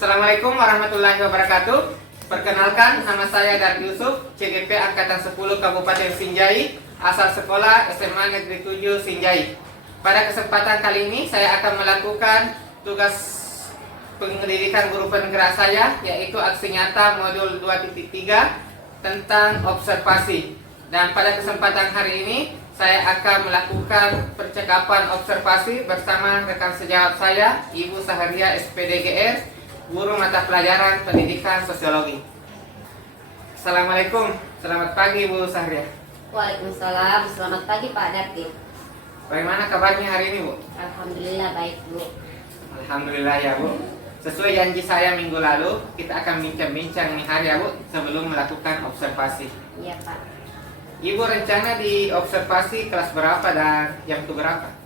Assalamualaikum warahmatullahi wabarakatuh. Perkenalkan, nama saya Dar Yusuf, CGP Angkatan 10 Kabupaten Sinjai, asal sekolah SMA Negeri 7 Sinjai. Pada kesempatan kali ini saya akan melakukan tugas pendidikan guru penggerak saya, yaitu aksi nyata modul 2.3 tentang observasi. Dan pada kesempatan hari ini saya akan melakukan percakapan observasi bersama rekan sejawat saya, Ibu Sahria SPDGR, guru mata pelajaran pendidikan sosiologi. Assalamualaikum, selamat pagi Bu Sahria. Waalaikumsalam, selamat pagi Pak Darti. Bagaimana kabarnya hari ini Bu? Alhamdulillah baik Bu. Alhamdulillah ya Bu. Sesuai janji saya minggu lalu, kita akan bincang-bincang nih hari ya Bu, sebelum melakukan observasi. Iya Pak. Ibu rencana di observasi kelas berapa dan jam ke berapa?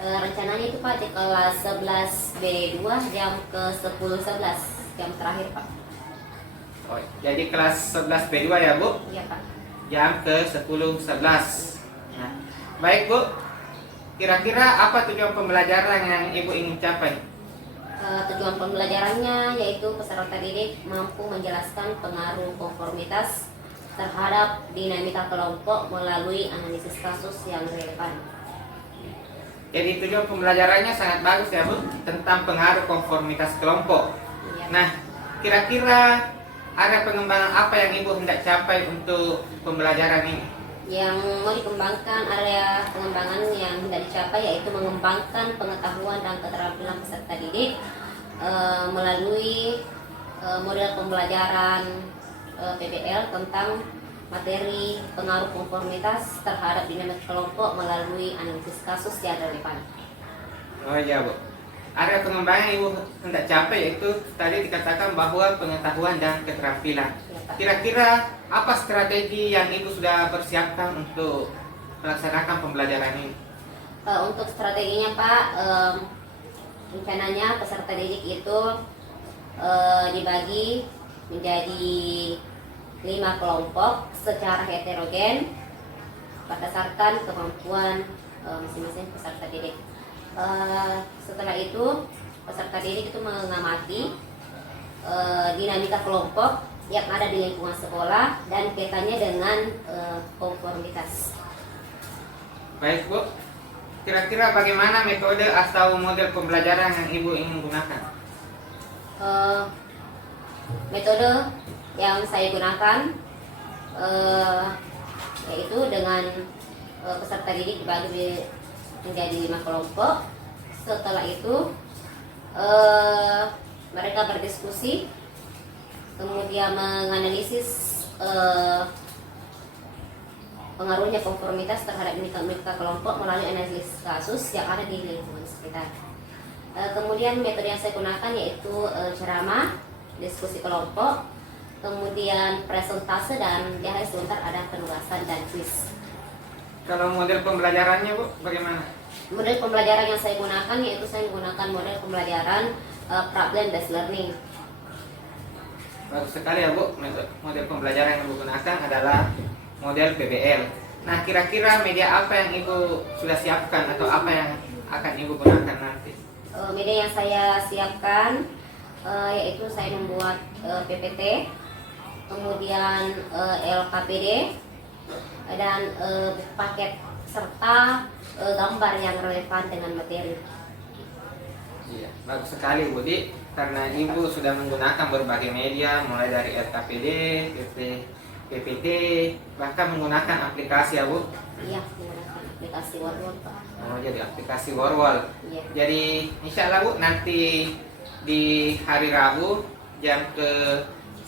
Rencananya itu Pak di kelas 11 B2 jam ke 10.11 jam terakhir Pak. Oh, jadi kelas 11 B2 ya Bu? Iya Pak. Jam ke 10.11. Nah, baik Bu, kira-kira apa tujuan pembelajaran yang Ibu ingin capai? Tujuan pembelajarannya yaitu peserta didik mampu menjelaskan pengaruh konformitas terhadap dinamika kelompok melalui analisis kasus yang relevan. Jadi tujuan pembelajarannya sangat bagus ya Bu, tentang pengaruh konformitas kelompok. Iya. Nah, kira-kira ada pengembangan apa yang Ibu hendak capai untuk pembelajaran ini? Yang mau dikembangkan, area pengembangan yang hendak dicapai yaitu mengembangkan pengetahuan dan keterampilan peserta didik melalui model pembelajaran PBL tentang materi pengaruh konformitas terhadap dinamika kelompok melalui analisis kasus yang relevan. Oh iya Bu, area pengembangan yang Ibu hendak capai yaitu tadi dikatakan bahwa pengetahuan dan keterampilan. Ya, Pak. Kira-kira apa strategi yang Ibu sudah persiapkan untuk melaksanakan pembelajaran ini? Untuk strateginya Pak, rencananya peserta didik itu dibagi menjadi 5 kelompok secara heterogen berdasarkan kemampuan masing-masing peserta didik. Setelah itu peserta didik itu mengamati dinamika kelompok yang ada di lingkungan sekolah dan kaitannya dengan konformitas. Baik Bu, kira-kira bagaimana metode atau model pembelajaran yang Ibu ingin gunakan? Metode yang saya gunakan yaitu dengan peserta didik dibagi menjadi 5 kelompok. Setelah itu mereka berdiskusi, kemudian menganalisis pengaruhnya konformitas terhadap dinamika kelompok melalui analisis kasus yang ada di lingkungan sekitar. Kemudian metode yang saya gunakan yaitu ceramah, diskusi kelompok, kemudian presentase, dan di akhir sebentar ada penugasan dan quiz. Kalau model pembelajarannya Bu, bagaimana? Model pembelajaran yang saya gunakan yaitu saya menggunakan model pembelajaran problem based learning. Bagus sekali ya Bu, model pembelajaran yang Ibu gunakan adalah model PBL. Nah, kira-kira media apa yang Ibu sudah siapkan atau apa yang akan Ibu gunakan nanti? Media yang saya siapkan yaitu saya membuat PPT, kemudian LKPD, dan paket serta gambar yang relevan dengan materi. Iya, bagus sekali Bu Di, karena Ibu sudah menggunakan berbagai media mulai dari LKPD, PPT, bahkan menggunakan aplikasi ya Bu. Iya, menggunakan aplikasi Wordwall Pak. Oh, jadi aplikasi Wordwall. Iya. Jadi insya Allah Bu, nanti di hari Rabu jam ke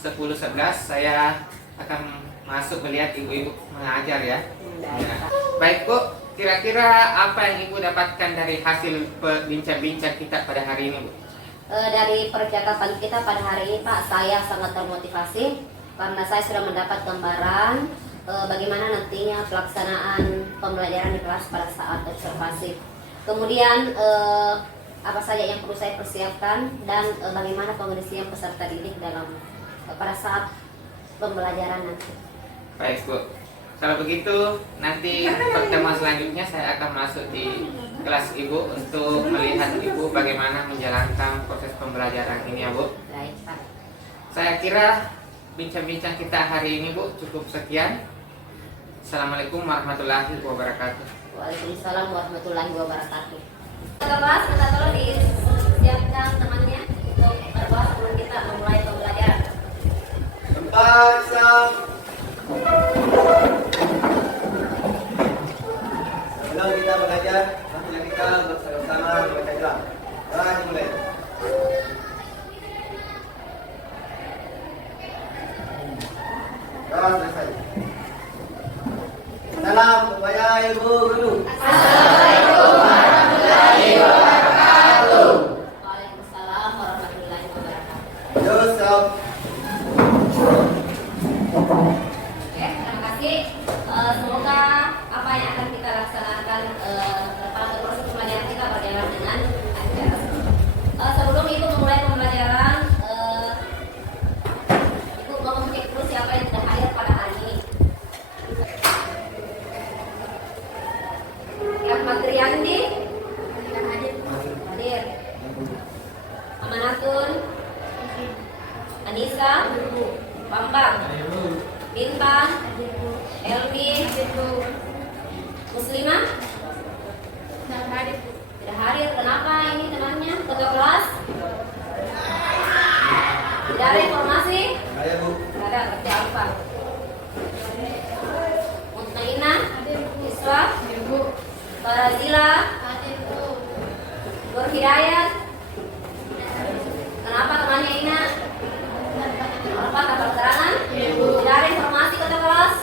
10.11 saya akan masuk melihat ibu-ibu mengajar ya. Ya. Baik Bu, kira-kira apa yang Ibu dapatkan dari hasil bincang-bincang kita pada hari ini Bu? Dari percakapan kita pada hari ini Pak, saya sangat termotivasi karena saya sudah mendapat gambaran bagaimana nantinya pelaksanaan pembelajaran di kelas pada saat observasi. Kemudian apa saja yang perlu saya persiapkan dan bagaimana pengisian peserta didik dalam pada saat pembelajaran nanti. Baik Bu, kalau begitu nanti pertemuan selanjutnya saya akan masuk di kelas Ibu untuk melihat Ibu bagaimana menjalankan proses pembelajaran ini ya Bu. Baik, Pak. Saya kira bincang-bincang kita hari ini Bu cukup sekian. Assalamualaikum warahmatullahi wabarakatuh. Waalaikumsalam warahmatullahi wabarakatuh. Kelas kita tolong disiapkan temannya untuk kelas sebelum kita memulai pembelajaran. Tempat siap. Sebelum kita belajar, marilah kita bersama-sama membaca doa. Doa dimulai. Doa selesai. Salam kepada ibu guru. Assalamualaikum warahmatullahi wabarakatuh. Waalaikumsalam warahmatullahi wabarakatuh. Yusuf. Oke, terima kasih. Semoga apa yang akan kita laksanakan pada proses pembelajaran kita berjalan dengan lancar. Sebelum Ibu memulai pembelajaran, Ibu mau mengecek dulu siapa yang sudah hadir pada hari ini. Ahmad Riyandi hadir. Amanatun, Anissa, Bambang, Bintang, Elmi, Muslimah, tidak hadir. Kenapa ini temannya? Ketua kelas? Tidak ada informasi? Ayo Bu. Tidak ada, berarti apa? Mutmainah, Iswa, Barazila, Nur Hidayat. Kenapa temannya Ina? Apa tanpa keterangan? Tidak ada informasi ketua kelas?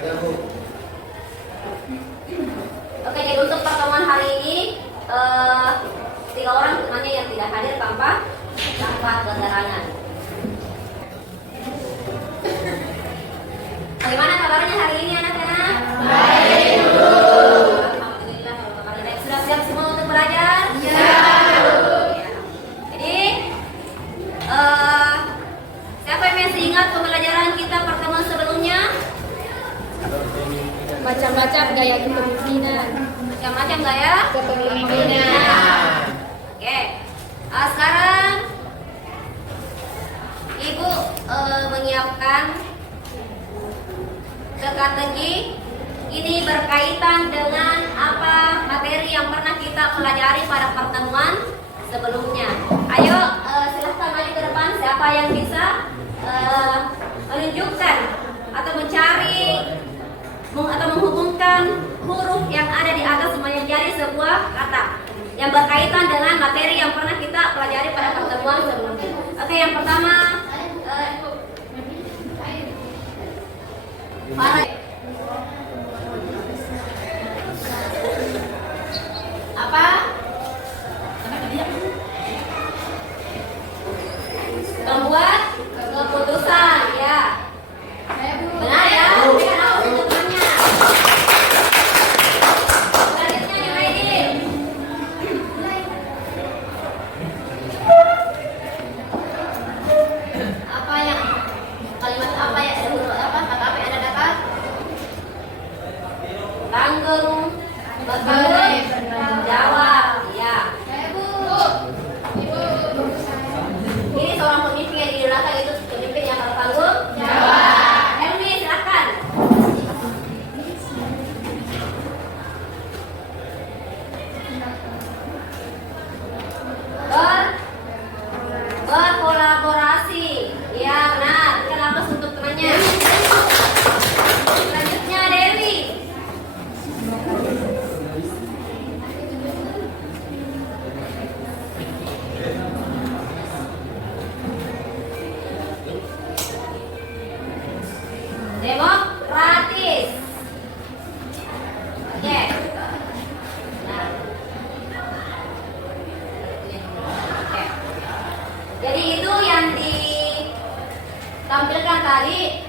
Ayo Bu. Oke, jadi untuk pertemuan hari ini 3 orang temannya yang tidak hadir tanpa keterangan. Bagaimana kabarnya hari ini anak-anak? Baik, Bu. Alhamdulillah kalau kabarnya baik. Sudah siap semua untuk belajar? Ya. Jadi siapa yang masih ingat pembelajaran kita pertemuan sebelumnya? Macam-macam gaya kepemimpinan. Macam-macam gaya Kepemimpinan. Oke. Sekarang Ibu menyiapkan strategi ini berkaitan dengan apa materi yang pernah kita pelajari pada pertemuan sebelumnya. Ayo silahkan maju ke depan siapa yang bisa menunjukkan atau mencari atau menghubungkan huruf yang ada di atas menjadi sebuah kata yang berkaitan dengan materi yang pernah kita pelajari pada pertemuan sebelumnya. Oke, yang pertama apa? Membuat keputusan, ya. Benar ya? Berikan aplaus untuk temannya. Selanjutnya Junaidin. Apa yang kalimat apa ya? Apa kata apa yang Anda dapat? Langgeng, jawab, ya. Ini seorang pemimpin yang diidolakan, itu pemimpin yang bertanggung jawab. Helmi, silakan. Berkolaborasi. Ya, benar. Berikan aplaus untuk temannya. Selanjutnya Dewi. Demokratis. Oke. Nah. Oke. Jadi itu yang ditampilkan tadi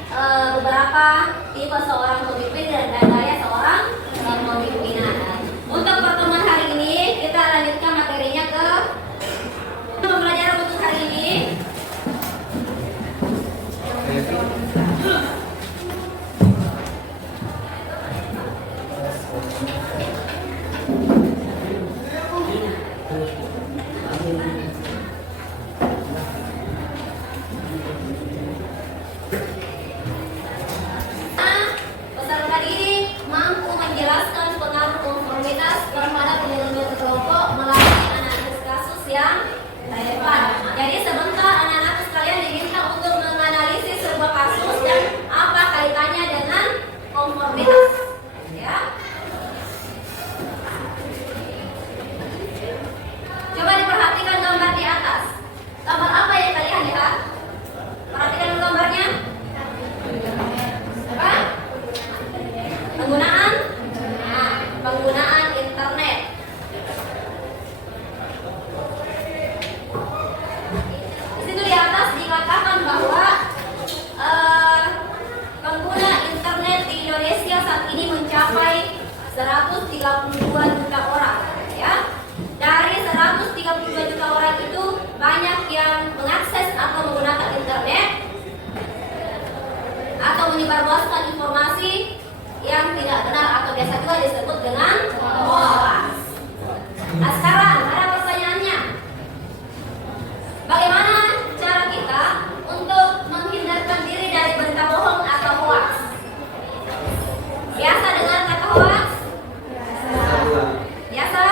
beberapa tipe seorang pemimpin dan gaya seorang pemimpinan. Untuk pertemuan hari ini kita lanjutkan materinya ke pembelajaran untuk hari ini. Peserta ini mampu menjelaskan pengaruh konformitas kepada penyelenggara kelompok melalui analisis kasus yang relevan. Jadi sebentar anak-anak sekalian diminta untuk menganalisis sebuah kasus dan apa kaitannya dengan konformitas. Ya. Coba diperhatikan gambar di atas. Gambar apa yang kalian lihat? Perhatikan dulu gambarnya. Apa? Penggunaan internet. Di situ di atas dikatakan bahwa pengguna internet di Indonesia saat ini mencapai 132 juta orang, ya. Dari 132 juta orang itu banyak yang mengakses atau menggunakan internet atau menyebarluaskan informasi yang tidak benar atau biasa juga disebut dengan hoax. Nah, sekarang ada pertanyaannya. Bagaimana cara kita untuk menghindarkan diri dari berita bohong atau hoax? Biasa dengar kata hoax? Biasa?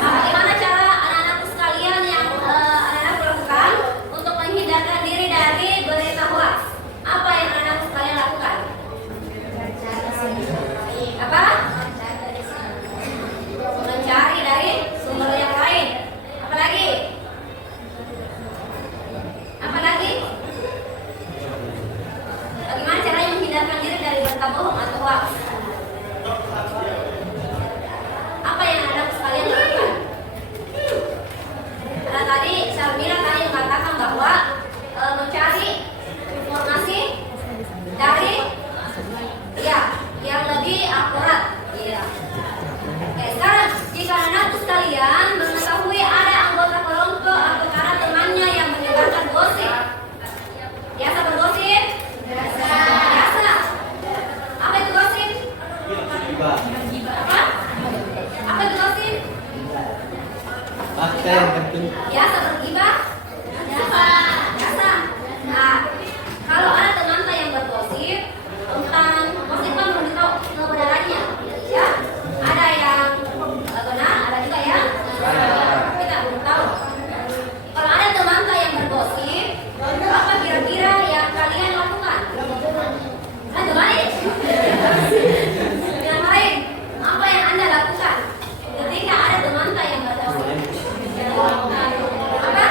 Nah, bagaimana cara anak-anak sekalian yang anak-anak lakukan untuk menghindarkan diri dari berita hoax? Apa yang anak-anak sekalian lakukan? Apa? Mencari dari sumber yang lain. Apa lagi? Apa lagi? Bagaimana caranya menghindarkan diri dari berita bohong atau hoax? Apa yang anak sekalian lakukan? Karena tadi Syarmila tadi mengatakan bahwa mencari informasi dari yang lebih akurat. Iya. Oke, sekarang jika anak sekalian mengetahui ada anggota kelompok atau karena temannya yang menyebarkan gosip. Biasa bergosip? Biasa. Apa itu gosip? Apa? Apa itu gosip? Biasa bergibah? Biasa. Nah, kalau ada teman yang bergosip tentang gosip kan belum tahu kebenarannya, ya. Ada yang benar, ada juga yang kita belum tahu. Kalau ada teman yang bergosip, apa kira-kira yang kalian lakukan? Ada baik? Yang lain, apa yang Anda lakukan ketika ada teman yang bergosip? Apa?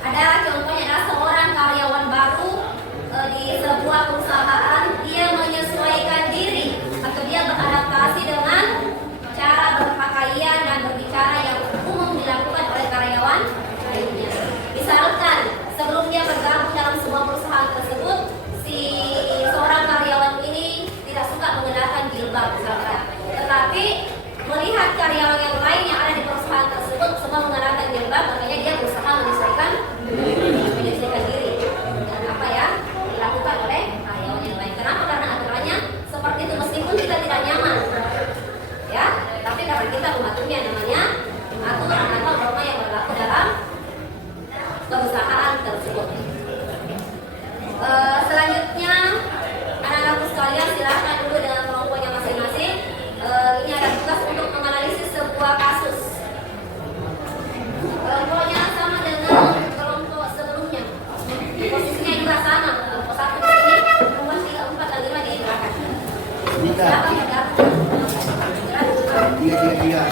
Ada contohnya adalah seorang karyawan baru di sebuah perusahaan, dia menyesuaikan diri atau dia beradaptasi dengan cara berpakaian dan berbicara yang umum dilakukan oleh karyawan lainnya. Misalkan sebelum dia bergabung dalam sebuah perusahaan tersebut, si seorang karyawan ini tidak suka mengenakan jilbab misalkan, tetapi melihat karyawan yang lain yang ada di perusahaan tersebut semua mengenakan jilbab, makanya dia berusaha menyesuaikan diri dengan apa ya dilakukan oleh karyawan yang lain. Kenapa? Karena aturannya seperti itu, meskipun kita tidak nyaman ya, tapi karena kita mematuhinya, namanya aturan atau norma yang berlaku dalam perusahaan tersebut. Selanjutnya anak-anakku sekalian, silahkan dulu dengan kelompoknya masing-masing. Ini ada tugas untuk menganalisis sebuah kasus. Kelompoknya sama dengan kelompok sebelumnya, posisinya juga sama, kelompok 1 di sini, kelompok 3, 4, dan 5 di belakang. Silakan bergabung. Iya.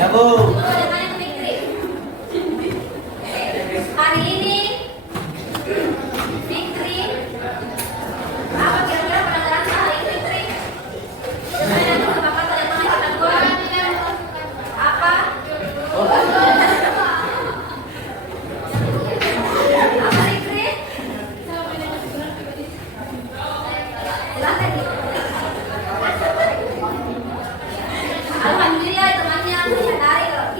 Ya Bu. Hari ini Fikri, apa kira-kira pendengaran hari ini Fikri? Saya mau sepakat oleh mana kita buat? Apa? Apa Fikri? Silakan. Alhamdulillah temannya menyadari kalau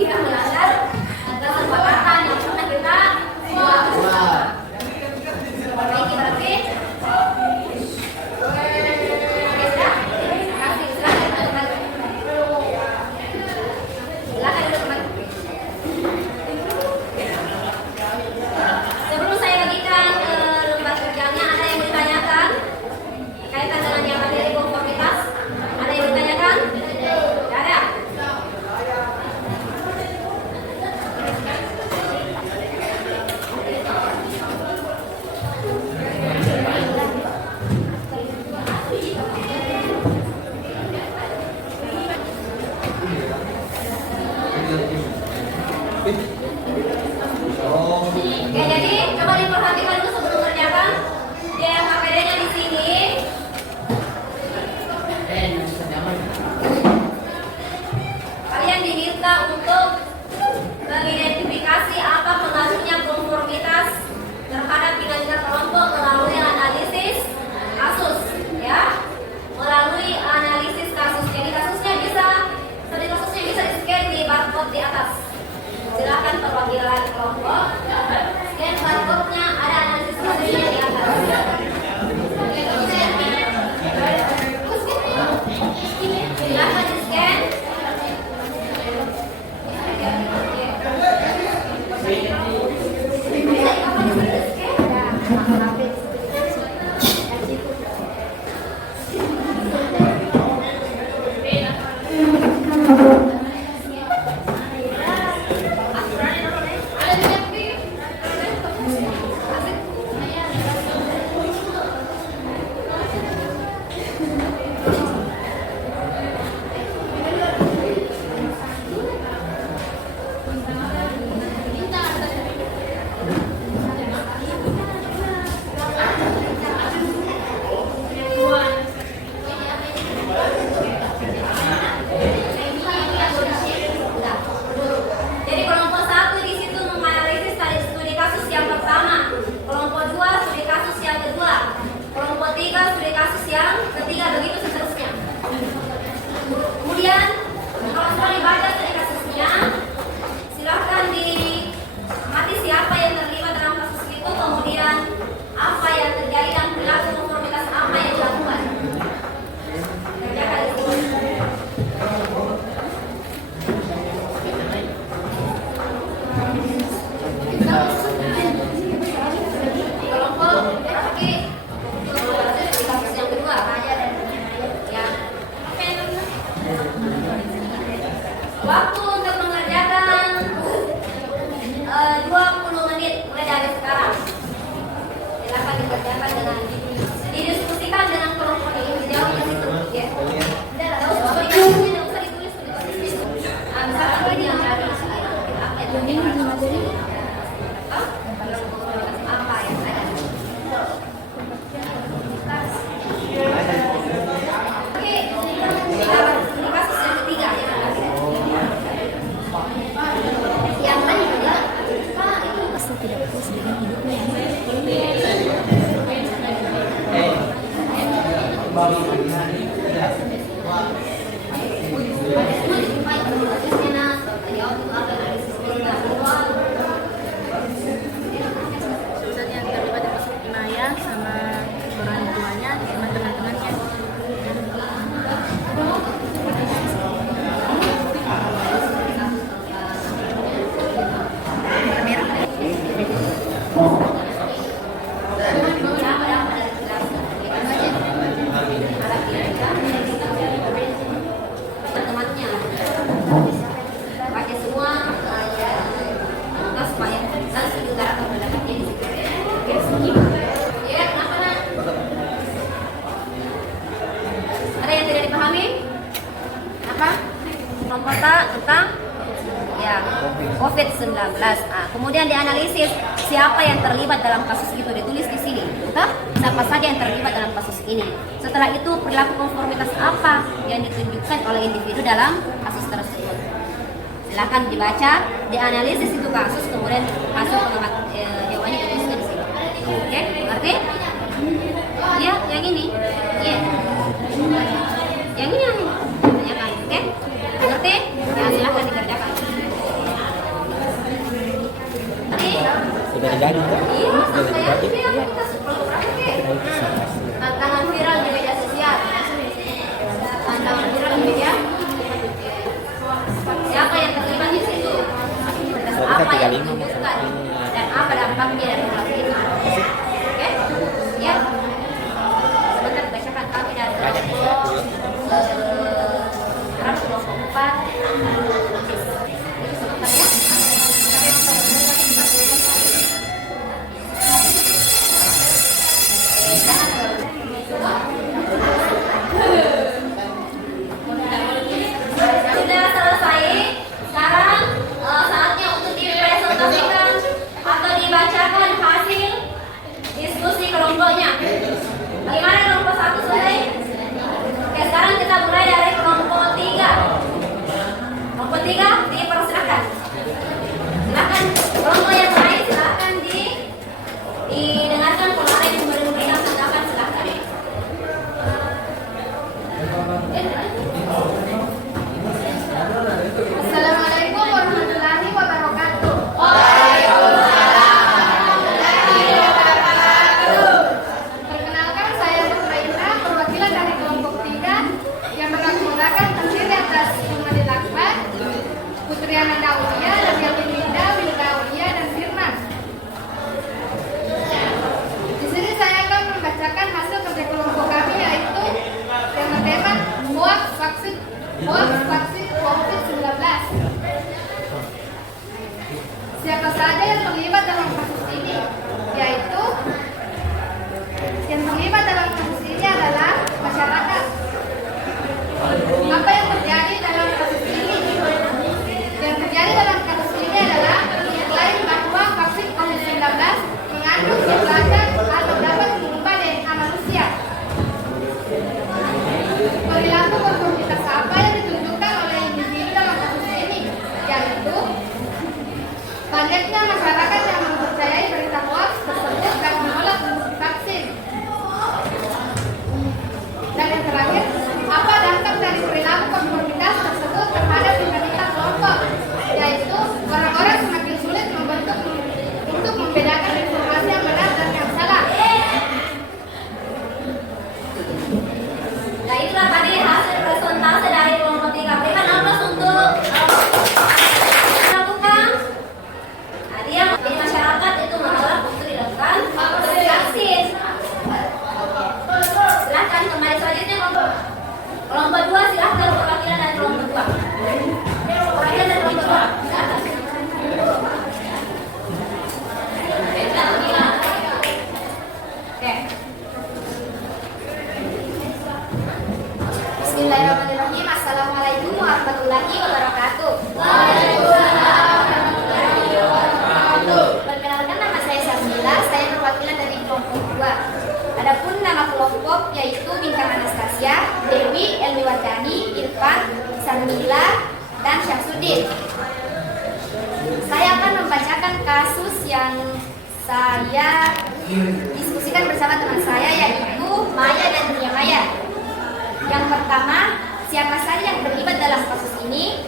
Waktu untuk mengerjakan 20 menit mulai dari sekarang. Silakan dikerjakan dengan didiskusikan dengan kelompok ini. Jauh ke situ, ya. Tidak usah ditulis. Misalkan ini yang ada apa yang apa yang ada. Oke, ini kasus yang ketiga ya. Yang lain juga Tidak puas dengan hidupnya. Susah yang terlibat dalam Maya sama orang tuanya sama teman-temannya. temannya pakai semua ya supaya langsung diutarakan pendapatnya di situ. Oke, skip. Ya, kenapa nak? Ada yang tidak dipahami? Apa? Kompota tentang ya COVID-19. Kemudian dianalisis siapa yang terlibat dalam kasus itu, ditulis di sini, betul? Siapa saja yang terlibat dalam kasus ini. Setelah itu perilaku konformitas apa yang ditunjukkan oleh individu dalam kasus tersebut. Silakan dibaca, dianalisis itu kasus, kemudian hasil pengamat jawabannya dituliskan di sini. Oke, ngerti? Ya, yang ini. Iya. Yang ini. Tanyakan, oke? Ngerti? Ya, silakan dikerjakan. Sudah jadi kan? Iya, sampai ya, kita tantangan viral di media sosial. Tantangan viral di media. Siapa yang terlibat di situ? Apa yang ditunjukkan dan apa dampaknya dari perilaku itu? Oke? Ya. Sebentar bacakan kami dari kelompok kelompok 4. Sebentar ya. Sudah selesai. Sekarang saatnya untuk dipresentasikan atau dibacakan hasil diskusi kelompoknya. Bagaimana kelompok 1 selesai? Oke, sekarang kita mulai dari kelompok 3. Kelompok 3 dipersilakan. Silakan kelompok yang lain silakan didengarkan kalau ada yang memberikan tanggapan silakan. Assalamualaikum warahmatullahi wabarakatuh. Perkenalkan, saya Putra Indah, perwakilan dari kelompok 3 yang akan menggunakan terdiri atas Muhammad Akbar, Putri Ananda Aulia, dan Yamin Linda, Wilda Aulia, dan Firman. Di sini saya akan membacakan hasil kerja kelompok kami, yaitu tema-tema hoax vaksin COVID-19. Siapa saja yang terlibat dalam kasus ini? Yaitu yang terlibat dalam kasus ini adalah masyarakat. Apa yang terjadi dalam kasus ini? Yang terjadi dalam kasus ini adalah klaim bahwa vaksin COVID-19 mengandung zat cacar atau dapat mengubah DNA manusia. Perilaku konformitas apa yang ditunjukkan oleh warahmatullahi wabarakatuh. Perkenalkan, nama saya Sarmila, saya perwakilan dari kelompok 2. Adapun nama kelompok yaitu Bintang Anastasia, Dewi, Elmiwardani, Irfan, Sarmila, dan Syamsuddin. Saya akan membacakan kasus yang saya diskusikan bersama teman saya, yaitu Maya dan Dunia Maya. Yang pertama, siapa saja yang terlibat dalam kasus ini?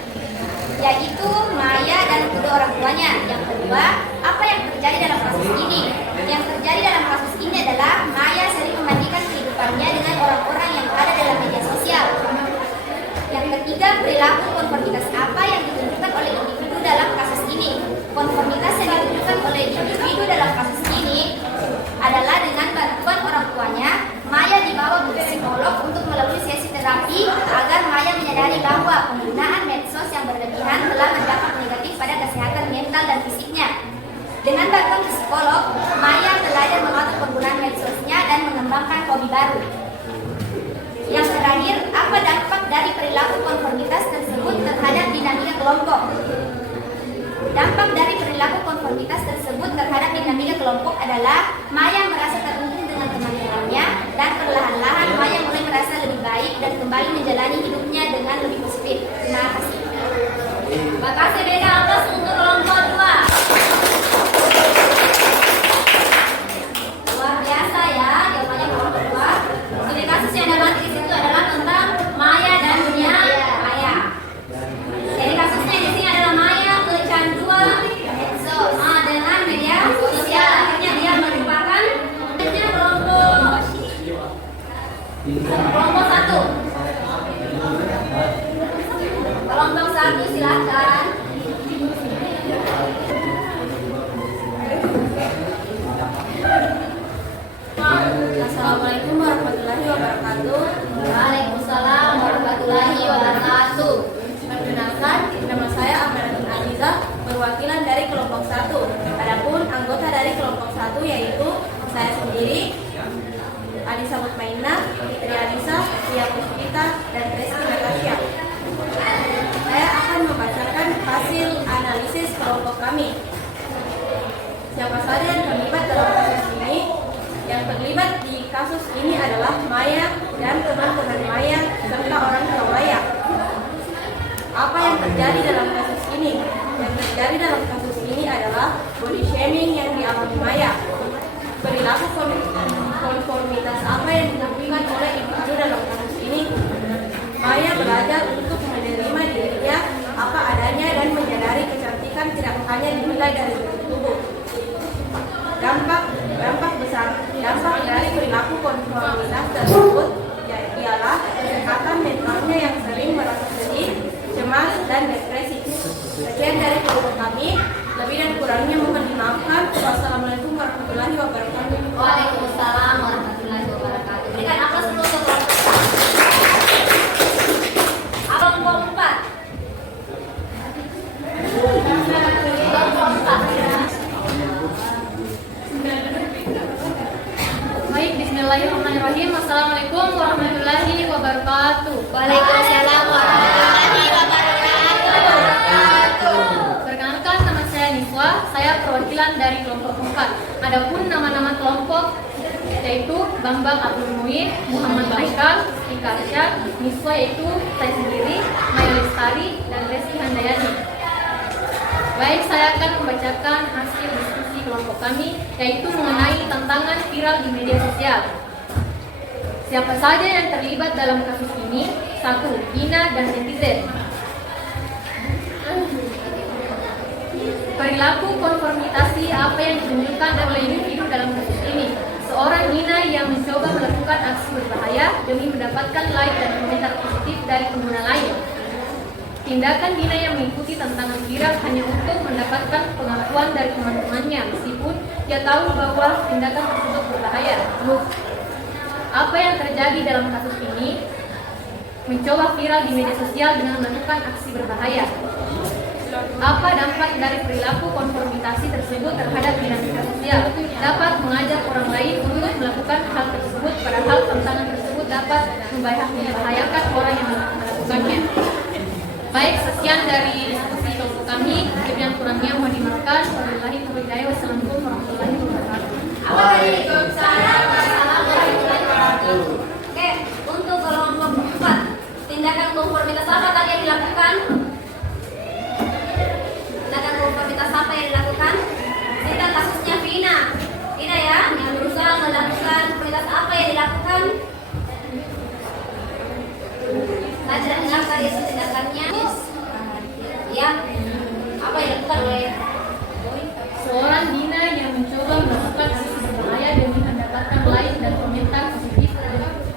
Yaitu Maya dan kedua orang tuanya. Yang kedua, apa yang terjadi dalam kasus ini? Yang terjadi dalam kasus ini adalah Maya sering membandingkan kehidupannya dengan orang-orang yang ada dalam media sosial. Yang ketiga, perilaku konformitas apa yang ditunjukkan oleh individu dalam kasus ini? Konformitas yang ditunjukkan oleh individu dalam kasus ini adalah dengan bantuan orang tuanya, Maya dibawa ke psikolog untuk melalui sesi terapi agar Maya menyadari bahwa penggunaan medsos yang berlebihan telah berdampak negatif pada kesehatan mental dan fisiknya. Dengan bantuan psikolog, Maya belajar mengatur penggunaan medsosnya dan mengembangkan hobi baru. Yang terakhir, apa dampak dari perilaku konformitas tersebut terhadap dinamika kelompok? Dampak dari perilaku konformitas tersebut terhadap dinamika kelompok adalah Maya merasa terhubung dengan teman-temannya dan perlahan-lahan Maya mulai merasa lebih baik dan kembali menjalani hidupnya dengan lebih positif. Terima kasih. Terima kasih Beda atas untuk kelompok 2. Luar biasa ya, jawabannya kelompok 2. Jadi kasus yang dapat di situ adalah tentang Maya dan dunia Maya. Jadi kasusnya di sini adalah Maya kecanduan medsos dengan media sosial. Akhirnya dia merupakan kelompok 1. Kelompok 1 silakan. Assalamualaikum warahmatullahi wabarakatuh. Waalaikumsalam warahmatullahi wabarakatuh. Perkenalkan, nama saya Amaratul Aziza, perwakilan dari kelompok 1. Adapun anggota dari kelompok 1 yaitu saya sendiri, Adisa Mutmainah, Fitri Adisa, Tia Puspita, dan Reski Natasha. Saya akan membacakan hasil analisis kelompok kami. Siapa saja yang terlibat dalam kasus ini? Yang terlibat di kasus ini adalah Maya dan teman-teman Maya serta orang tua Maya. Apa yang terjadi dalam kasus ini? Yang terjadi dalam kasus ini adalah body shaming yang dialami Maya. Perilaku konformitas apa yang dilakukan oleh individu dalam kasus ini? Maya belajar untuk menerima dirinya apa adanya dan menyadari kecantikan tidak hanya dimulai dari bentuk tubuh. Dampak dari perilaku konformitas tersebut ialah kesehatan mentalnya yang sering merasa sedih, cemas, dan depresi. Sekian dari kelompok kami. Lebih dan kurangnya mohon dimaafkan. Wassalamualaikum warahmatullahi wabarakatuh. Waalaikumsalam warahmatullahi wabarakatuh. Berikan aplaus dulu untuk kelompok 4. Baik, bismillahirrahmanirrahim. Assalamualaikum warahmatullahi wabarakatuh. Waalaikumsalam warahmatullahi wabarakatuh. Perkenalkan, nama saya Niswa, saya perwakilan dari kelompok 4. Adapun nama-nama kelompok yaitu Bambang Abdul Muin, Muhammad Haikal, Ika Arsyad, Niswa yaitu saya sendiri, Maya Lestari, dan Reski Handayani. Baik, saya akan membacakan hasil diskusi kelompok kami, yaitu mengenai tantangan viral di media sosial. Siapa saja yang terlibat dalam kasus ini? 1. Ina dan netizen. Perilaku konformitasi apa yang ditunjukkan oleh individu dalam kasus ini? Seorang Ina yang mencoba melakukan aksi berbahaya demi mendapatkan like dan komentar positif dari pengguna lain. Tindakan Dina yang mengikuti tantangan viral hanya untuk mendapatkan pengakuan dari teman-temannya meskipun dia tahu bahwa tindakan tersebut berbahaya. Apa yang terjadi dalam kasus ini? Mencoba viral di media sosial dengan melakukan aksi berbahaya. Apa dampak dari perilaku konformitasi tersebut terhadap dinamika sosial? Dapat mengajak orang lain untuk melakukan hal tersebut, padahal tantangan tersebut dapat membahayakan orang yang melakukannya. Baik, sekian dari diskusi kelompok kami. Yang kurangnya mohon dimaafkan. Wabillahi taufiq hidayah. Wassalamualaikum warahmatullahi wabarakatuh. Waalaikumsalam warahmatullahi wabarakatuh. Oke, untuk kelompok 4, tindakan konformitas apa tadi yang dilakukan? Tindakan konformitas apa yang dilakukan? Kita kasusnya Vina ya, yang berusaha melakukan konformitas apa yang dilakukan? Saya tidak dengar tadi itu tindakannya. Ya, apa yang dilakukan oleh Seorang Dina yang mencoba melakukan aksi berbahaya demi mendapatkan like dan komentar positif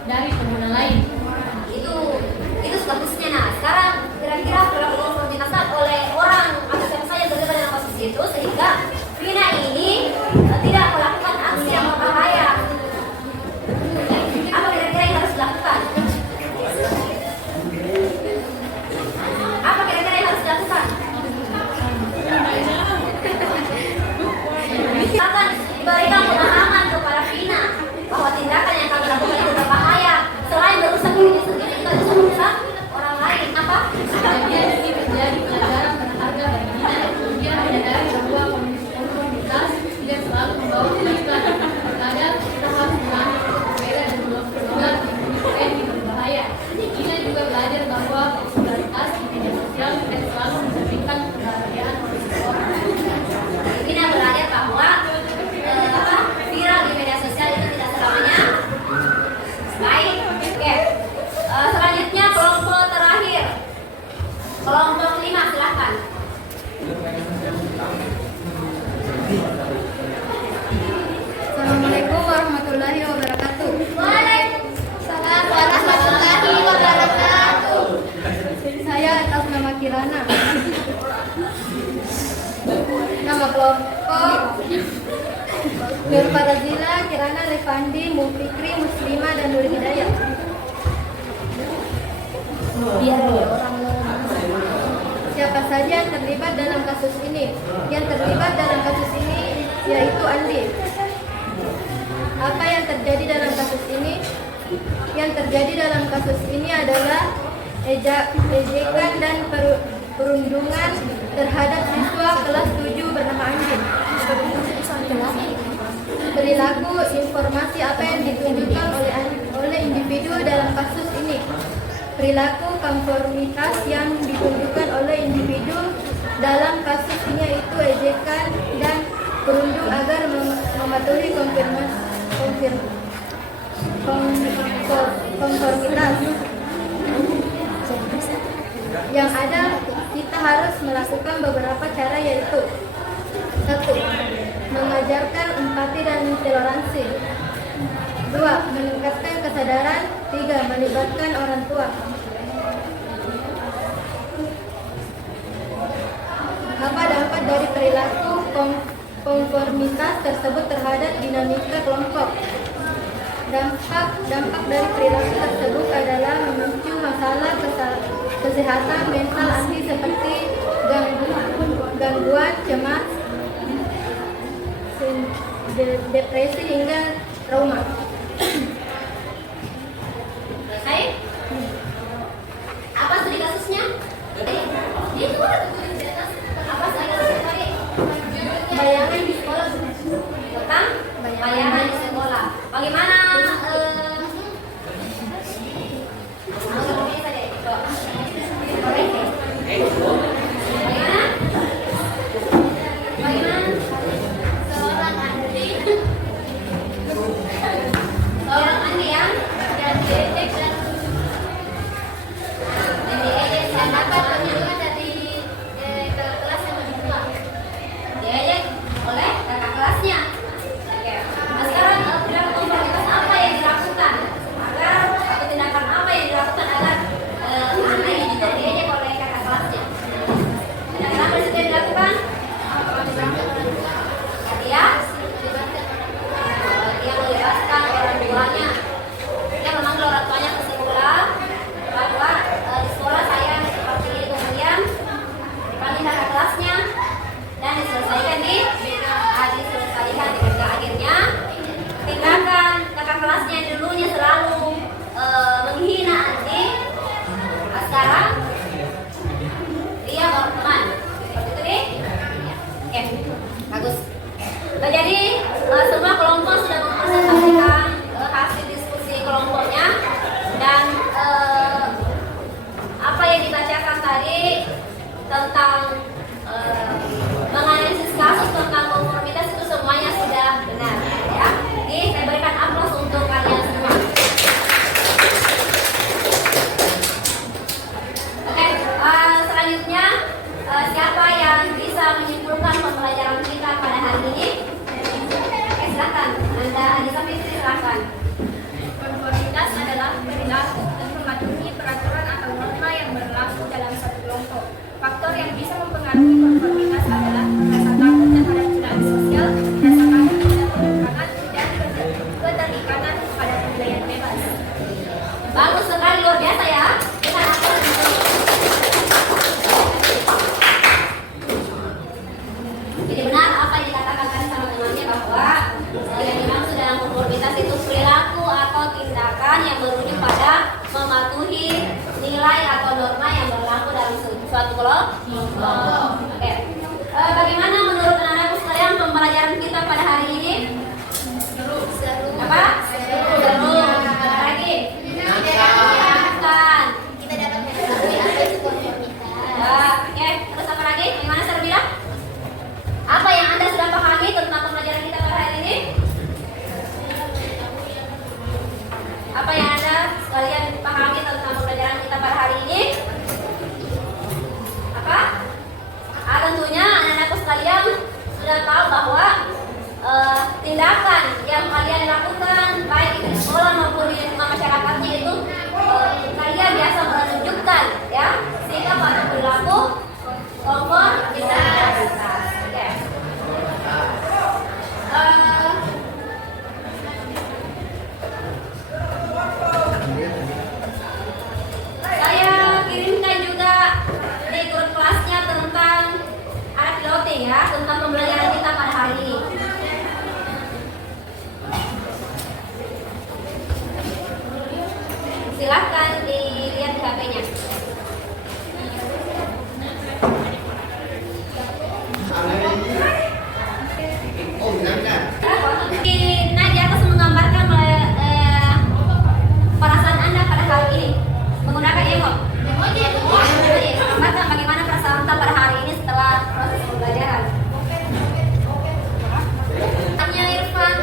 dari pengguna lain. itu statusnya. Nah, sekarang kira-kira perilaku konformitas oleh orang atau siapa saja terlibat dalam kasus itu sehingga Vina ini tidak melakukan aksi yang berbahaya. Apa kira-kira yang harus dilakukan? Apa kira-kira yang harus dilakukan? Misalkan diberikan pemahaman kepada Vina bahwa tindakan yang kamu lakukan itu berbahaya. Selain merusak diri sendiri, juga bisa merusak orang lain. Apa? Kemudian ini menjadi pelajaran berharga bagi Dina. Dia menyadari bahwa komunitas tidak selalu membawa kebaikan. Terkadang kita harus berani berbeda dan melakukan yang berbahaya. Dina juga belajar bahwa popularitas di media sosial tidak selalu mencerminkan kebahagiaan seseorang. Vina belajar bahwa viral di media sosial itu tidak selamanya baik. Oke. Selanjutnya kelompok terakhir, kelompok 5, silakan. Assalamualaikum warahmatullahi wabarakatuh. Waalaikumsalam warahmatullahi wabarakatuh. Saya atas nama Kirana. Nama kelompok Nur Farazila, Kirana, Levandi, Mufikri, Muslimah, dan Nur Hidayah. Siapa saja yang terlibat dalam kasus ini? Yang terlibat dalam kasus ini yaitu Andi. Apa yang terjadi dalam kasus ini? Yang terjadi dalam kasus ini adalah ejekan dan perundungan terhadap siswa kelas 7 bernama Andi. Perilaku informasi apa yang ditunjukkan oleh individu dalam kasus ini. Perilaku konformitas yang ditunjukkan oleh individu dalam kasus ini yaitu ejekan dan perundung agar mematuhi konformitas. Yang ada, kita harus melakukan beberapa cara yaitu 1. Mengajarkan empati dan toleransi. 2. Meningkatkan kesadaran. 3. Melibatkan orang tua. Apa dampak dari perilaku konformitas tersebut terhadap dinamika kelompok? Dampak dari perilaku tersebut adalah memicu masalah kesehatan mental Andi seperti gangguan cemas, depresi hingga trauma. Baik. Apa studi kasusnya? Itu apa studi kasusnya tadi? Bayangan di sekolah. Tentang bayangan di sekolah. Bagaimana? Seorang Andi yang diejek dan diejek dan dapat penyaluran dari kelas yang lebih tua. Diejek oleh kakak kelasnya. Oke. Nah, sekarang perilaku konformitas apa yang dilakukan agar atau tindakan apa yang dilakukan agar Andi ini juga diejek oleh kakak kelasnya? Tindakan apa yang dilakukan? Dia melibatkan orang tuanya. Dia memanggil orang tuanya ke sekolah bahwa di sekolah saya seperti itu tentang menganalisis kasus tentang konformitas itu semuanya sudah benar ya. Jadi saya berikan aplaus untuk kalian semua. Oke, selanjutnya siapa yang bisa menyimpulkan pembelajaran kita pada hari ini? Oke, silakan. Anda Anissa Fitri, silakan. Konformitas adalah perilaku dan mematuhi peraturan atau norma yang berlaku dalam satu kelompok. Faktor yang bisa mempengaruhi konformitas adalah rasa takut terhadap celah sosial, rasa takut terhadap penyimpangan, dan keterikatan pada penilaian bebas. Bagus sekali, luar biasa ya. Kita akan jadi benar apa yang dikatakan tadi sama temannya bahwa yang dimaksud dalam konformitas itu perilaku atau tindakan yang berujung pada mematuhi nilai atau norma yang berlaku dalam suatu kelompok. Oke. Bagaimana menurut anak-anakku sekalian pembelajaran kita pada hari ini? Seru. Apa? Seru. Lagi? Menyenangkan. Kita dapat Oke, terus apa lagi? Gimana Serbila? Apa yang Anda sudah pahami tentang pembelajaran kita pada hari ini? Apa yang Anda sekalian pahami tentang pembelajaran kita pada hari ini? Apa? Tentunya anak-anakku sekalian sudah tahu bahwa tindakan yang kalian lakukan baik di sekolah maupun di lingkungan masyarakatnya itu kalian biasa menunjukkan ya sikap atau perilaku konformitas. Oke. Saya kirimkan juga di grup kelasnya tentang alat piloting ya, tentang pembelajaran kita pada hari ini. Silahkan dilihat di HP-nya. Nah, di atas menggambarkan perasaan Anda pada hari ini menggunakan emoji. Gambarkan bagaimana perasaan Anda pada hari ini setelah proses pembelajaran. Tanya Irfan.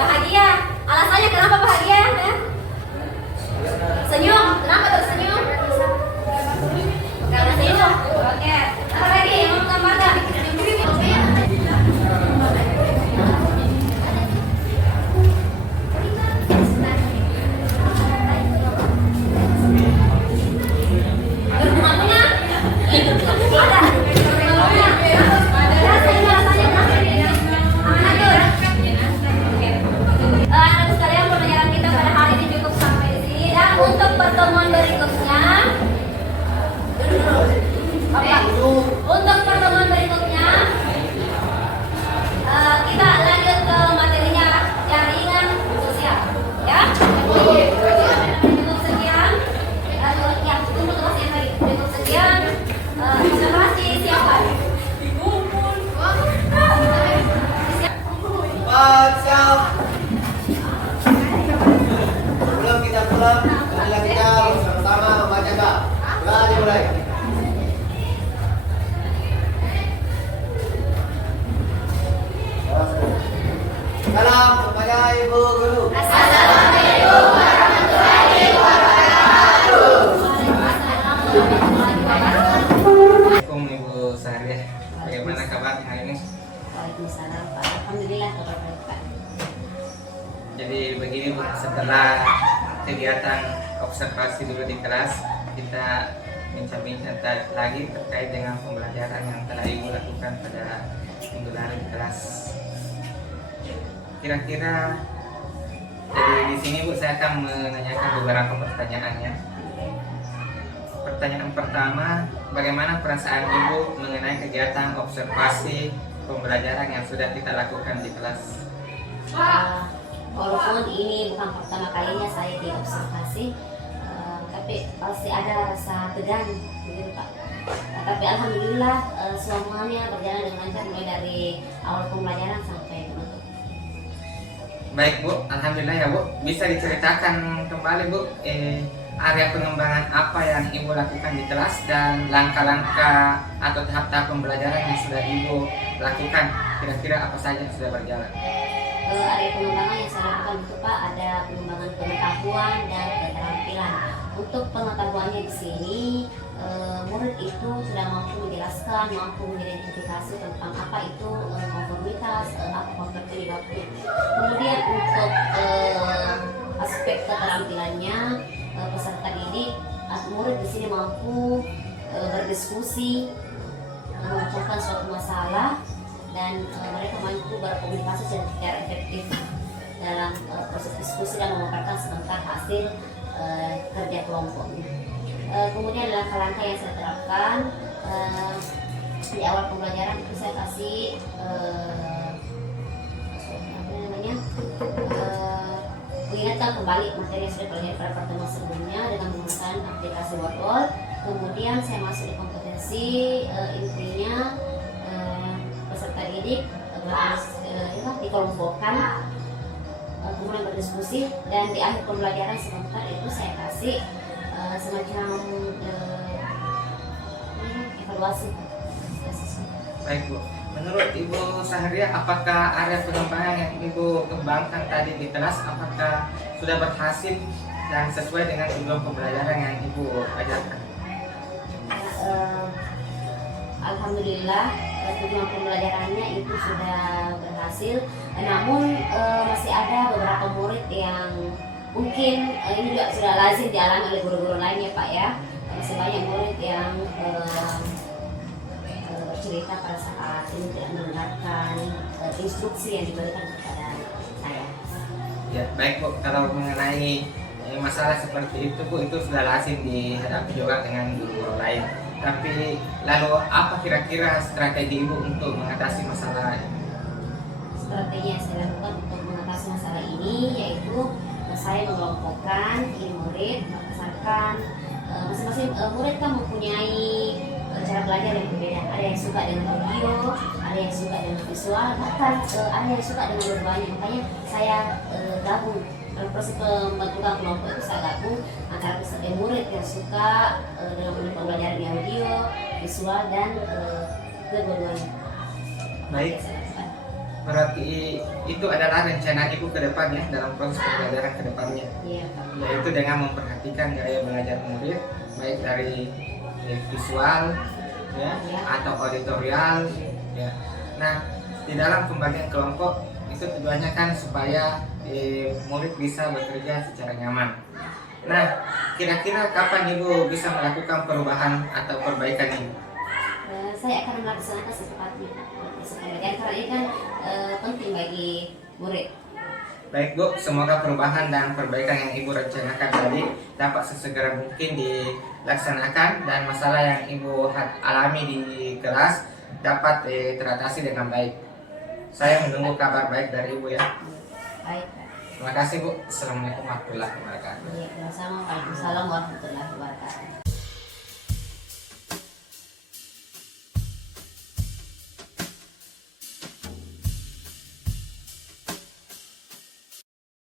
Bahagia. Alasannya kenapa bahagia ya? Senyum. Kenapa tersenyum? Karena senyum. Oke. Apa lagi yang mau tambahkan? Berbunga-bunga? Ada. Berbunga-bunga? Ya, senyum alasannya kenapa? Aman aja ya? Anak sekalian, pembelajaran kita pada hari ini cukup sampai di sini dan untuk pertemuan berikutnya untuk pertemuan berikutnya kita lanjut ke materinya jaringan sosial ya. Cukup sekian tunggu kelasnya tadi. Cukup sekian observasi siapkan. Siap. Sebelum kita pulang, marilah kita bersama-sama membaca doa. Doa dimulai. Salam kepada Ibu Guru. Assalamualaikum warahmatullahi wabarakatuh. Assalamualaikum Ibu Sahriah. Bagaimana kabar hari ini? Waalaikumsalam Pak. Alhamdulillah kabar baik Pak. Jadi begini Bu, setelah kegiatan observasi dulu di kelas, kita bincang-bincang lagi terkait dengan pembelajaran yang telah Ibu lakukan pada minggu lalu di kelas. Kira-kira jadi di sini Bu, saya akan menanyakan beberapa pertanyaannya. Pertanyaan pertama, bagaimana perasaan Ibu mengenai kegiatan observasi pembelajaran yang sudah kita lakukan di kelas? Walaupun ini bukan pertama kalinya saya diobservasi, tapi pasti ada rasa tegang, begitu Pak. Tapi alhamdulillah semuanya berjalan dengan lancar mulai dari awal pembelajaran sampai penutup. Baik Bu, alhamdulillah ya Bu. Bisa diceritakan kembali Bu, area pengembangan apa yang Ibu lakukan di kelas dan langkah-langkah atau tahap-tahap pembelajaran yang sudah Ibu lakukan, kira-kira apa saja yang sudah berjalan? Area pengembangan yang saya lakukan itu Pak, ada pengembangan pengetahuan dan keterampilan. Untuk pengetahuannya di sini, murid itu sudah mampu menjelaskan, mampu mengidentifikasi tentang apa itu konformitas, apa faktor penyebabnya. Kemudian untuk aspek keterampilannya, peserta didik, murid di sini mampu berdiskusi, memecahkan suatu masalah, dan mereka mampu berkomunikasi secara efektif dalam proses diskusi dan memaparkan sebentar hasil kerja kelompoknya. Kemudian langkah-langkah yang saya terapkan di awal pembelajaran itu saya kasih mengingatkan kembali materi yang sudah dipelajari pada pertemuan sebelumnya dengan menggunakan aplikasi Wordall. Kemudian saya masuk di kompetensi, intinya peserta didik dikelompokkan, kemudian berdiskusi, dan di akhir pembelajaran sebentar itu saya kasih semacam evaluasi. Baik Bu, menurut Ibu Sahria, apakah area pengembangan yang Ibu kembangkan tadi di kelas apakah sudah berhasil dan sesuai dengan tujuan pembelajaran yang Ibu ajarkan? Alhamdulillah tujuan pembelajarannya itu sudah berhasil, namun masih ada beberapa murid yang mungkin ini juga sudah lazim dialami oleh guru-guru lainnya Pak ya. Masih banyak murid yang bercerita pada saat ini tidak mendengarkan instruksi yang diberikan kepada saya. Ya, baik Bu, kalau mengenai masalah seperti itu Bu, itu sudah lazim dihadapi juga dengan guru-guru lain. Tapi lalu apa kira-kira strategi Ibu untuk mengatasi masalah ini? Strategi yang saya lakukan untuk mengatasi masalah ini yaitu saya mengelompokkan ini murid berdasarkan masing-masing murid kan mempunyai cara belajar yang berbeda. Ada yang suka dengan audio, ada yang suka dengan visual, bahkan ada yang suka dengan berbanyak. Makanya saya gabung dalam proses pembentukan kelompok itu, saya gabung antara peserta murid yang suka dengan pembelajaran di audio, visual, dan kedua-duanya. Baik, berarti itu adalah rencana Ibu ke depannya dalam proses pembelajaran ke depannya. Iya, Pak. Yaitu dengan memperhatikan gaya belajar murid baik dari visual ya, atau auditorial ya. Nah, di dalam pembagian kelompok itu tujuannya kan supaya murid bisa bekerja secara nyaman. Nah, kira-kira kapan Ibu bisa melakukan perubahan atau perbaikan ini? Saya akan melaksanakan secepatnya. Dan karena ini kan penting bagi murid. Baik Bu, semoga perubahan dan perbaikan yang Ibu rencanakan tadi dapat sesegera mungkin dilaksanakan dan masalah yang Ibu alami di kelas dapat teratasi dengan baik. Saya menunggu kabar baik dari Ibu ya. Baik. Terima kasih Bu. Assalamualaikum warahmatullahi wabarakatuh. Waalaikumsalam warahmatullahi wabarakatuh.